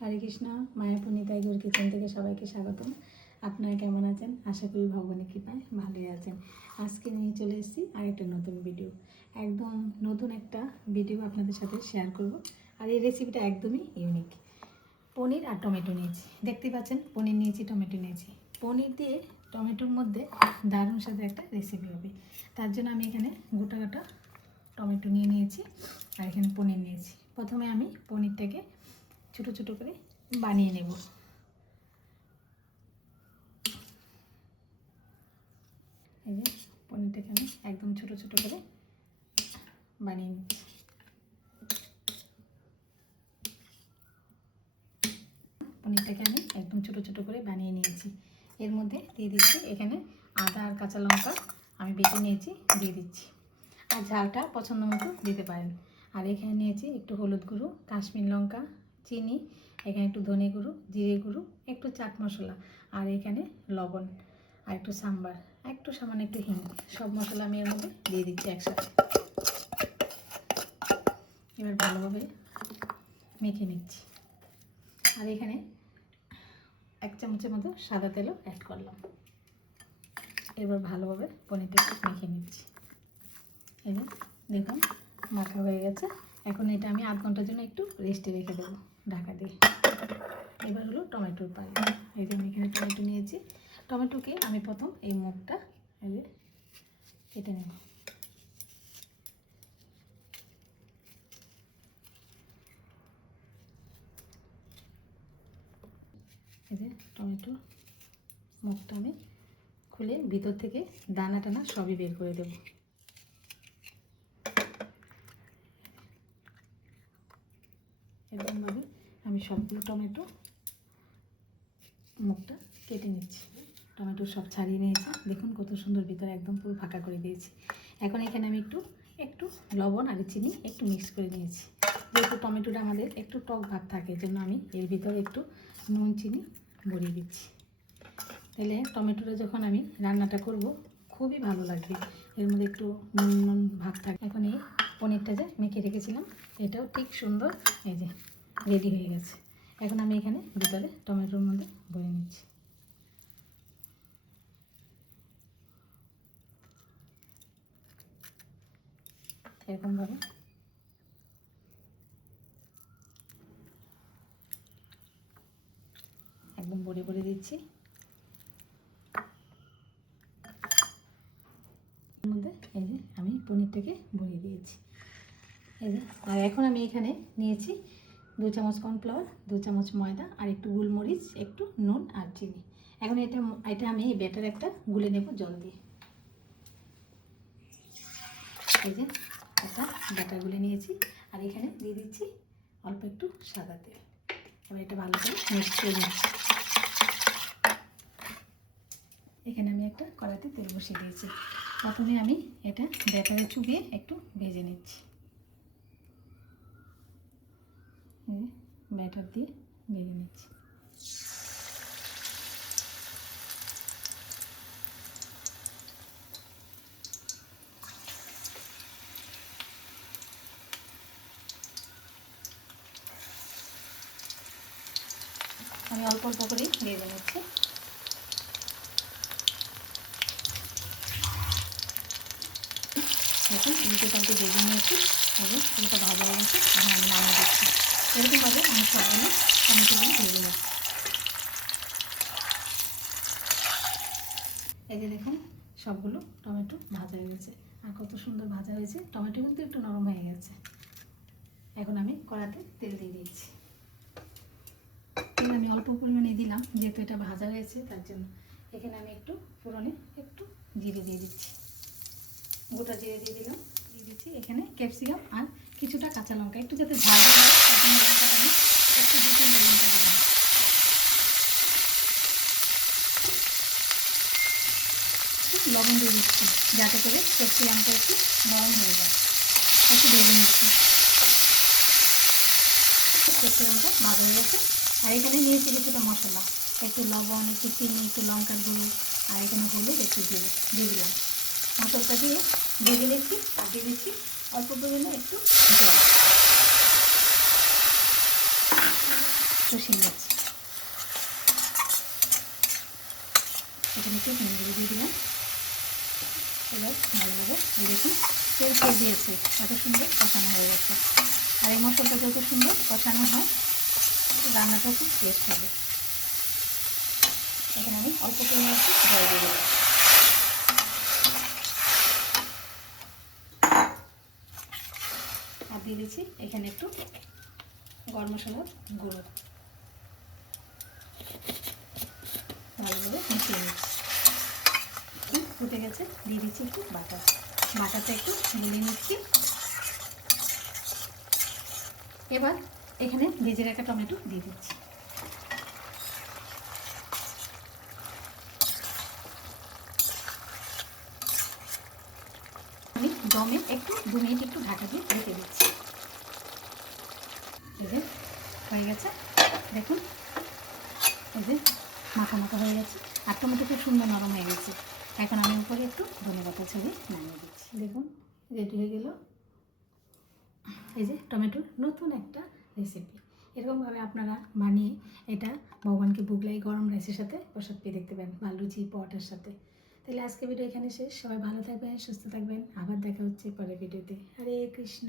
হরে Krishna. মায়াপুনিতাই গুর kitchen থেকে সবাইকে স্বাগতম। আপনারা কেমন আছেন? আশা করি ভগবানের কৃপায় ভালোই আছেন। আজকে নিয়ে চলে এসেছি আরেকটা নতুন ভিডিও, একদম নতুন একটা ভিডিও আপনাদের সাথে শেয়ার করব। আর এই রেসিপিটা একদমই ইউনিক। পনির আর টমেটো নিয়েছি, দেখতেই পাচ্ছেন। পনির নিয়েছি, টমেটো নিয়েছি। পনির দিয়ে টমেটোর মধ্যে দারুণ সাথে একটা রেসিপি হবে। তার জন্য আমি এখানে গোটা গোটা টমেটো নিয়ে নিয়েছি আর এখানে পনির নিয়েছি। প্রথমে আমি পনিরটাকে ছোটো ছোটো করে বানিয়ে নেব। এই যে পনিরটাকে আমি একদম ছোটো ছোটো করে বানিয়ে নিচ্ছি। পনিরটাকে আমি একদম ছোটো ছোটো করে বানিয়ে নিয়েছি। এর মধ্যে দিয়ে দিচ্ছি এখানে আদা আর কাঁচা লঙ্কা আমি বেটে নিয়েছি, দিয়ে দিচ্ছি। আর ঝালটা পছন্দ মতো দিতে পারেন। আর এখানে নিয়েছি একটু হলুদ গুঁড়ো, কাশ্মীর লঙ্কা, চিনি, এখানে একটু ধনে গুঁড়ো, জিরে গুঁড়ো, একটু চাট মশলা, আর এখানে লবণ, আর একটু সাম্বার, একটু সামান্য একটু হিং। সব মশলা আমি এর মধ্যে দিয়ে দিচ্ছি একসাথে। এবার ভালোভাবে মেখে নিচ্ছি। আর এখানে 1 চামচের মতো সাদা তেলও অ্যাড করলাম। এবার ভালোভাবে পনিরটাকে মেখে নিচ্ছি। এই যে দেখুন মাখা হয়ে গেছে। এখন এটা আমি আধ ঘন্টার জন্য একটু রেস্টে রেখে দেবো ঢাকা দিয়ে। এবার হলো টমেটোর পানি। এই যে আমি এখানে টমেটো নিয়েছি। টমেটোকে আমি প্রথম এই মুখটা এই যে কেটে নেব। এই যে টমেটোর মুখটা আমি খুলে ভিতর থেকে দানা টানা সবই বের করে দেব। এরকমভাবে আমি সবগুলো টমেটো মুখটা কেটে নিচ্ছি। টমেটো সব ছাড়িয়ে নিয়েছি, দেখুন কত সুন্দর ভিতরে একদম পুরো ফাঁকা করে দিয়েছি। এখন এখানে আমি একটু লবণ আর চিনি একটু মিক্স করে নিয়েছি। যেহেতু টমেটোটা আমাদের একটু টক ভাব থাকে, জন্য আমি এর ভিতরে একটু নুন চিনি ভরিয়ে দিচ্ছি। তাহলে টমেটোটা যখন আমি রান্নাটা করব খুবই ভালো লাগবে, এর মধ্যে একটু নুন নুন ভাব থাকে। এখন এই পনিরটা যে মেখে রেখেছিলাম এটাও ঠিক সুন্দর এই যে রেডি হয়ে গেছে। এখন আমি এখানে ভিতরে টমেটোর মধ্যে ভরে নিচ্ছি। এরকমভাবে একদম ভরে ভরে দিচ্ছি। এর মধ্যে এই যে আমি পনিরটাকে ভরিয়ে দিয়েছি। এই যে আর এখন আমি এখানে নিয়েছি 2 চামচ কর্নফ্লাওয়ার, 2 চামচ ময়দা, আর একটু গোলমরিচ, একটু নুন আর চিনি। এখন এটা আমি এই ব্যাটার একটা গুলে নেব জল দিয়ে। এই যে একটা ব্যাটার গুলে নিয়েছি আর এখানে দিয়ে দিচ্ছি অল্প একটু সাদা তেল। এবার এটা ভালো করে মিক্স করে নিচ্ছি। এখানে আমি একটা কড়াইতে তেল বসিয়ে দিয়েছি। প্রথমে আমি এটা ব্যাটারে চুবিয়ে একটু ভেজে নিচ্ছি। ব্যাটার দিয়ে ভেজে নিচ্ছি। আমি অল্প অল্প করেই ভেজে নিচ্ছি। দেখুন উল্টে পাল্টে ভেজে নিয়েছি এবং পুরোটা ভাজা হয়ে গেছে। এখন আমি নামিয়ে দিচ্ছি। এরকমভাবে আমি সবগুলো টমেটোগুলো ভেজে নিচ্ছি। এই যে দেখুন সবগুলো টমেটো ভাজা হয়ে গেছে আর কত সুন্দর ভাজা হয়েছে। টমেটো কিন্তু একটু নরম হয়ে গেছে। এখন আমি কড়াতে তেল দিয়ে দিচ্ছি। তেল আমি অল্প পরিমাণে দিলাম, যেহেতু এটা ভাজা হয়েছে তার জন্য। এখানে আমি একটু ফোড়নে একটু জিরে দিয়ে দিচ্ছি, গোটা জিরে দিয়ে দিলাম। দিয়ে দিচ্ছি এখানে ক্যাপসিকাম আর কিছুটা কাঁচা লঙ্কা, একটু যাতে ঝাল হয় তার জন্য লঙ্কাটা আমি একটু 2-3 লঙ্কা দিলাম। লবণ দিয়ে দিচ্ছি যাতে করে ক্যাপসিকামটা একটু নরম হয়ে যায়। একটু ভেজে নিচ্ছি। ক্যাপসিকামটা ভাজা হয়ে গেছে। আর এখানে নিয়েছি কিছুটা মশলা, একটু লবণ, একটু চিনি, একটু লঙ্কার গুঁড়ো, আর এখানে হলুদ একটু দিয়ে দিলাম। মশলাটা দিয়ে ভেজে নিচ্ছি আর দিয়ে দিচ্ছি অল্প পরিমাণে একটু জল। একটু শিমমির্চ, এখানে একটু ধনে দিয়ে দিলাম। এবার ভালোভাবে দেখুন তেল ছেড়ে দিয়েছে, এত সুন্দর কষানো হয়ে গেছে। আর এই মশলাটা যত সুন্দর কষানো হয় রান্নাটা খুব টেস্ট হবে। এখানে আমি অল্প পরিমাণে একটু জল দিয়ে দেবো। আর দিয়ে দিচ্ছি এখানে একটু গরম মশলার গুঁড়ো, ভালোভাবে মিশিয়ে নিচ্ছি। ফুটে গেছে, দিয়ে দিচ্ছি একটু বাটার, বাটারটা একটু গুলে নিচ্ছি। এবার এখানে ভেজে রাখা টমেটো দিয়ে দিচ্ছি। আমি দমে একটু 2 মিনিট একটু ঢাকা দিয়ে রেখে দিচ্ছি। এই যে হয়ে গেছে, দেখুন এই যে মাখা মাখা হয়ে গেছে আর টমেটো খুব সুন্দর নরম হয়ে গেছে। এখন আমি উপরে একটু ধনেপাতা ছড়িয়ে নামিয়ে দিচ্ছি। দেখুন রেডি হয়ে গেল এই যে টমেটোর নতুন একটা রেসিপি। এরকমভাবে আপনারা বানিয়ে এটা ভগবানকে ভোগ লাগিয়ে গরম রাইসের সাথে প্রসাদ পেয়ে দেখতে পারেন, বা লুচি পরোটার সাথে। তাহলে আজকে ভিডিও এখানে শেষ। সবাই ভালো থাকবেন, সুস্থ থাকবেন। আবার দেখা হচ্ছে পরের ভিডিওতে। হরে কৃষ্ণ।